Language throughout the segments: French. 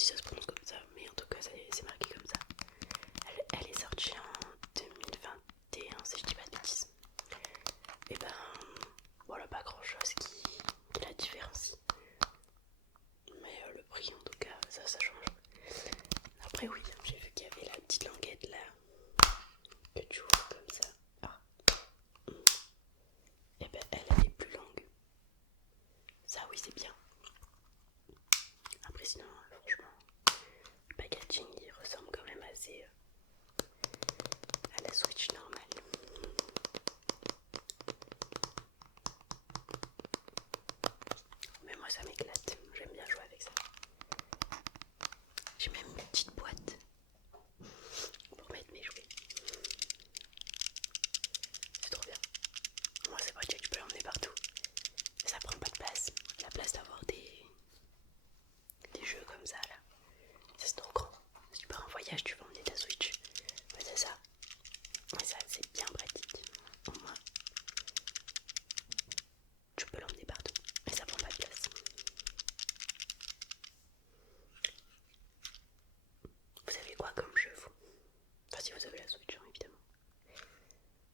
si ça se prononce comme ça, mais en tout cas c'est marqué comme ça. Elle est sortie en 2021 si je dis pas de bêtises. Et ben voilà, pas grand chose qui la différencie. Mais le prix en tout cas, ça change. Après oui, j'ai vu qu'il y avait la petite languette là, que tu ouvres comme ça. Ah. Et ben elle est plus longue. Ça oui c'est bien. Après sinon franchement, le packaging il ressemble quand même assez à la Switch normale. Mais moi ça m'éclate, j'aime bien jouer avec ça. J'ai même une petite boîte pour mettre mes jouets. C'est trop bien. Moi c'est vrai que tu peux l'emmener partout. Mais ça prend pas de place. La place d'avoir des jeux comme ça là. Ça c'est trop grand. Si tu pars en voyage tu vas emmener ta Switch. Ouais c'est ça. Ouais ça c'est bien pratique. Au moins tu peux l'emmener partout. Mais ça prend pas de place. Vous avez quoi comme jeu vous? Enfin si vous avez la Switch hein, évidemment.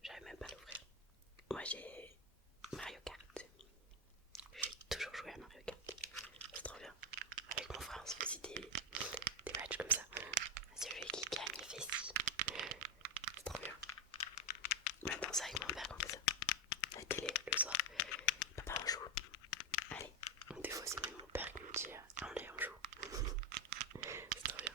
J'arrive même pas à l'ouvrir. Moi j'ai Mario Kart. J'ai toujours joué à Mario Kart. C'est trop bien. Avec mon frère on se faisait des matchs comme ça. Celui qui gagne il fait ci. C'est trop bien. Maintenant c'est avec mon père qu'on fait ça. La télé le soir. Papa on joue. Allez. Donc des fois c'est même mon père qui me dit allez on joue. C'est trop bien.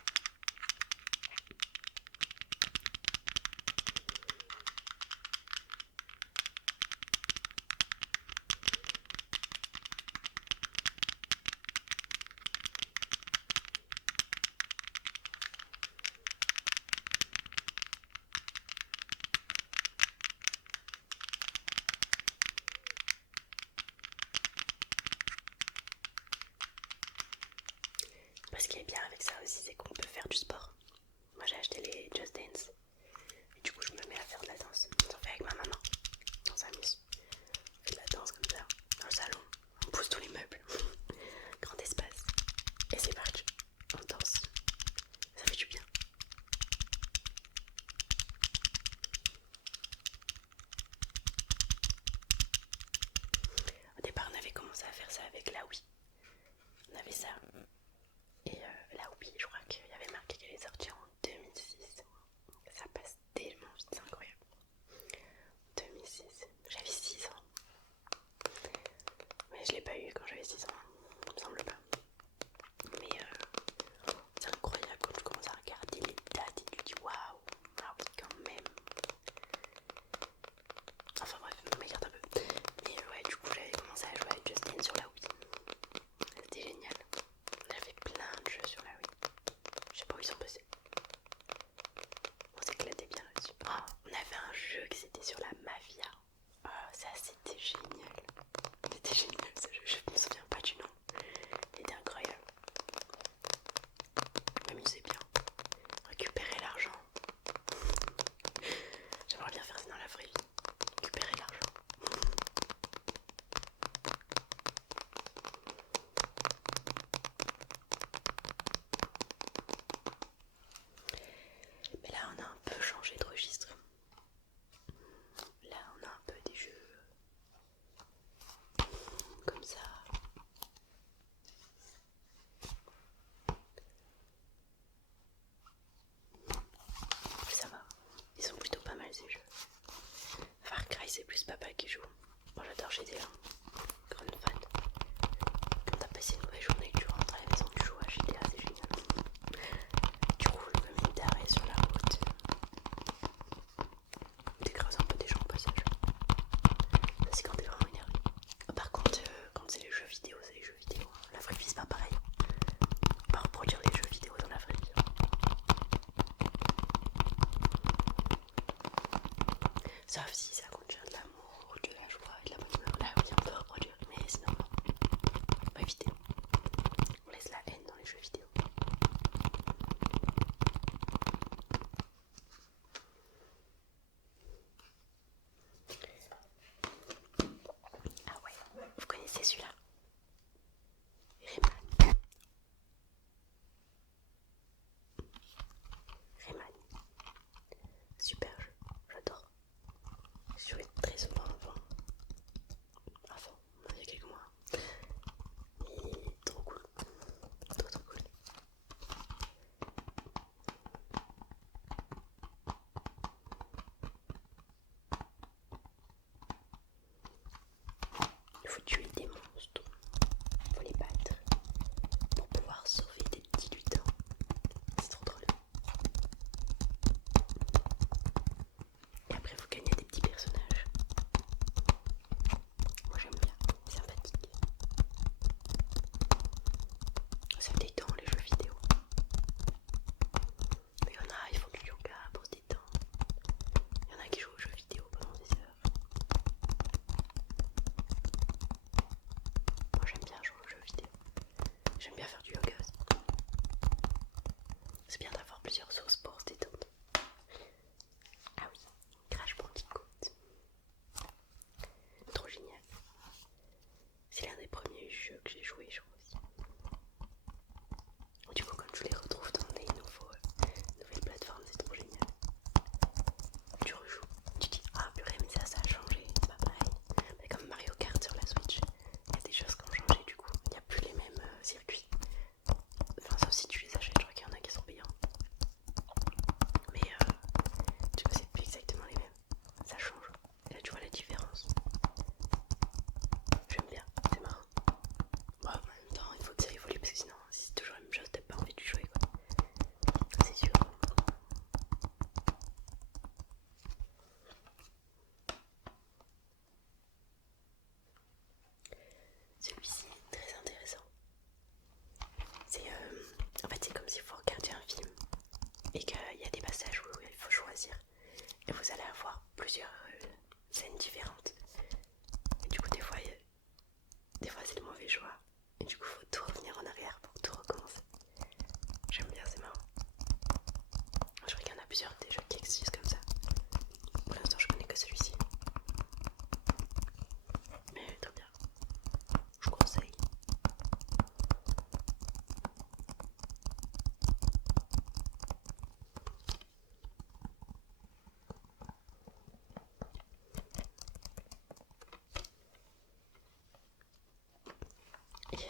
Ce qui est bien avec ça aussi, c'est qu'on peut faire du sport. Moi j'ai acheté les Just Dance et du coup je me mets à faire de la danse. J'en fais avec ma maman, on s'amuse. On fait de la danse comme ça, dans le salon, on pousse tous les meubles, grand espace. Et c'est parti, on danse, ça fait du bien. Au départ on avait commencé à faire ça avec la Wii. On avait ça. Et la Wii, je crois qu'il y avait marqué qu'elle est sortie en 2006. Ça passe tellement vite, c'est incroyable. 2006, j'avais 6 ans. Mais je l'ai pas eu quand j'avais 6 ans, il me semble pas. Mais c'est incroyable quand tu commences à regarder les dates et tu dis waouh, ah oui quand même. Enfin bref, je m'écarte un peu. Mais ouais, du coup j'avais commencé à jouer avec Justin sur la Wii. C'était génial. On avait plein de jeux sur la Wii. Je sais pas où ils sont passés. On s'éclatait bien là-dessus. Oh, on avait un jeu qui c'était sur la mafia. Oh, ça c'était génial. C'était génial ce jeu, je me souviens pas du nom. Il était incroyable. Je m'amusais bien. Récupérer l'argent. J'aimerais bien faire ça dans la vraie vie. Récupérer l'argent. Mais là on a un peu changé de registre. Là on a un peu des jeux comme ça. Ça va, ils sont plutôt pas mal ces jeux. Far Cry c'est plus papa qui joue. Moi j'adore GTA, grande fan. Quand t'as passé une mauvaise journée et que tu rentres à la maison, tu joues à GTA, c'est génial. Tu roules comme une tarée sur la route. T'écrases un peu des gens au passage. Ça c'est quand t'es vraiment énervé. Par contre, quand c'est les jeux vidéo, c'est les jeux vidéo. La vraie vie c'est pas pareil. On va pas reproduire les jeux vidéo dans la vraie vie. Sauf si ça contient de l'amour, de la joie et de la bonne humeur. Là oui, on peut reproduire, mais sinon non. On va éviter. On laisse la haine dans les jeux vidéo. Ah ouais, vous connaissez celui-là? Rayman.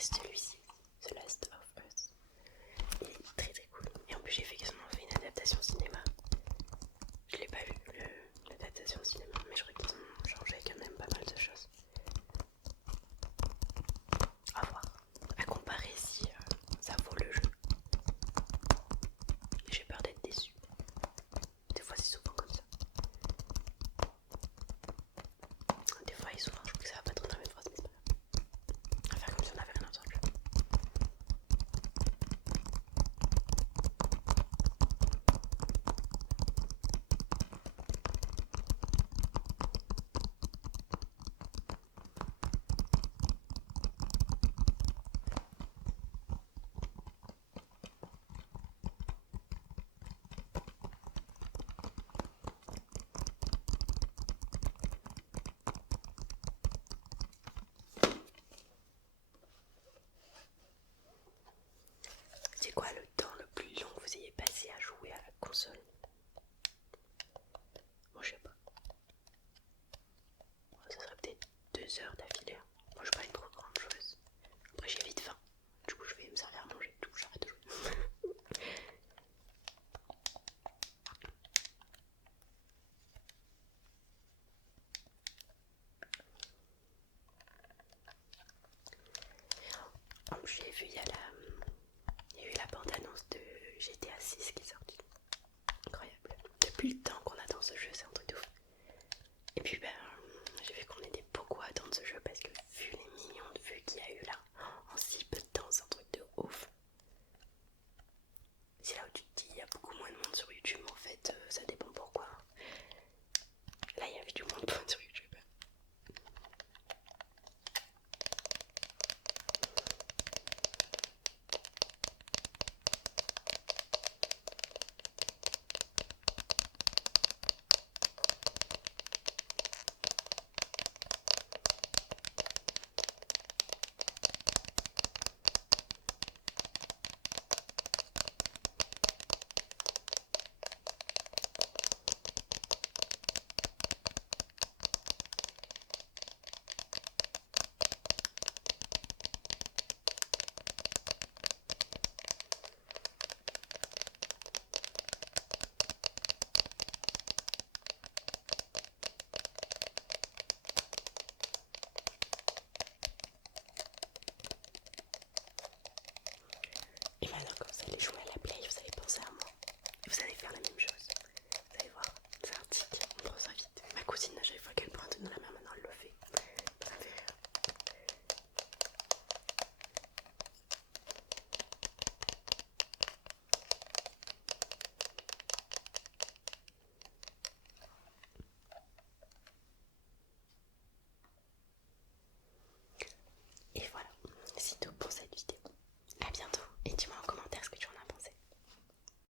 celui-ci, The Last of Us. Il est très très cool. Et en plus j'ai fait qu'ils ont fait une adaptation cinéma. Je l'ai pas vu l'adaptation cinéma, mais je crois qu'ils ont changé quand même pas mal de choses. À voir, à comparer si ça vaut le jeu. J'ai peur d'être déçue. Des fois c'est souvent comme ça. Des fois et souvent je trouve que ça va pas trop dans la même phrase, mais c'est pas grave. On va faire comme si on n'avait rien entendu. C'est quoi le temps le plus long que vous ayez passé à jouer à la console? Moi je sais pas. Ça serait peut-être 2 heures d'affilée. Moi je suis pas une trop grande joueuse. Après j'ai vite faim. Du coup je vais me servir à manger. Du coup j'arrête de jouer. En plus j'ai vu, il y a eu la bande-annonce de GTA 6 qui est sortie. Incroyable. Depuis le temps qu'on attend ce jeu, c'est